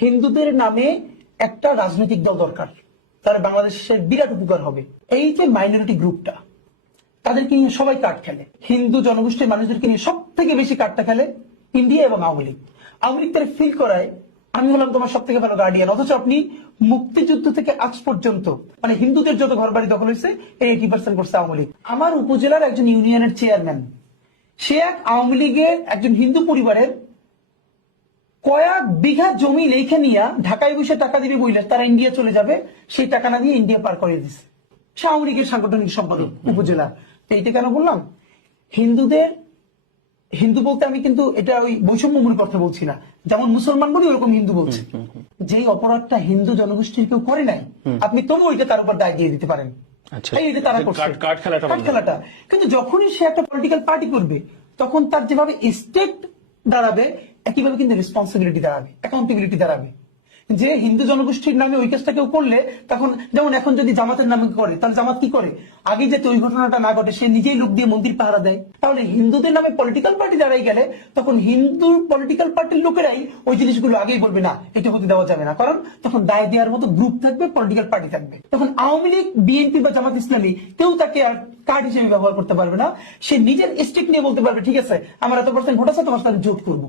হিন্দুদের নামে একটা রাজনৈতিক দল দরকার, তাহলে বাংলাদেশের বিরাট উপকার হবে। এই যে মাইনরিটি গ্রুপটা, তাদেরকে নিয়ে সবাই কার্ড খেলে, হিন্দু জনগোষ্ঠীর মানুষদেরকে নিয়ে সব থেকে বেশি কার্ডটা খেলে ইন্ডিয়া এবং আওয়ামী লীগ। আওয়ামী লীগ তারা ফিল করায় আমি হলাম তোমার সব থেকে ভালো গার্ডিয়ান, অথচ আপনি মুক্তিযুদ্ধ থেকে আজ পর্যন্ত মানে হিন্দুদের যত ঘর বাড়ি দখল হয়েছে 80% করছে আওয়ামী লীগ। আমার উপজেলার একজন ইউনিয়নের চেয়ারম্যান, সে এক আওয়ামী লীগের একজন হিন্দু পরিবারের কয়েক বিঘা জমি লেখে নিয়ে ঢাকায় বসে টাকা দিবে বইলে তারা ইন্ডিয়া চলে যাবে, সেই টাকা না দিয়ে ইন্ডিয়া পার করে দিচ্ছে। সে আওয়ামী লীগের সাংগঠনিক সম্পাদক উপজেলা। তো এইটা কেন বললাম? হিন্দুদের, হিন্দু বলতে আমি কিন্তু এটা ওই বৈষম্যমূলক কথা বলছি না, যেমন মুসলমান বলি ওরকম হিন্দু বলছি। যেই অপরাধটা হিন্দু জনগোষ্ঠীর কেউ করে নাই, আপনি তবু ওইটা তার উপর দায় দিয়ে দিতে পারেন। কার্ড খেলাটা কিন্তু যখনই সে একটা পলিটিক্যাল পার্টি করবে, তখন তার যেভাবে স্টেট দাঁড়াবে, একইভাবে কিন্তু রেসপন্সিবিলিটি দাঁড়াবে, অ্যাকাউন্টেবিলিটি দাঁড়াবে। যে হিন্দু জনগোষ্ঠীর নামে ওই কাজটা কেউ করলে, তখন যেমন এখন যদি জামাতের নামে করে, তাহলে জামাত কি করে? আগে যাতে ওই ঘটনাটা না ঘটে সে নিজেই লোক দিয়ে মন্দির পাহারা দেয়। তাহলে হিন্দুদের নামে পলিটিক্যাল পার্টি দাঁড়াই গেলে তখন হিন্দু পলিটিক্যাল পার্টির লোকেরাই ওই জিনিসগুলো আগেই বলবে না এটা হতে দেওয়া যাবে না, কারণ তখন দায় দেওয়ার মতো গ্রুপ থাকবে, পলিটিক্যাল পার্টি থাকবে। তখন আওয়ামী লীগ, বিএনপি বা জামাত ইসলামী কেউ তাকে আর কার্ড হিসেবে ব্যবহার করতে পারবে না। সে নিজের স্টেট নিয়ে বলতে পারবে ঠিক আছে আমার এত % ভোট আছে, তোমার সাথে জোট করবো।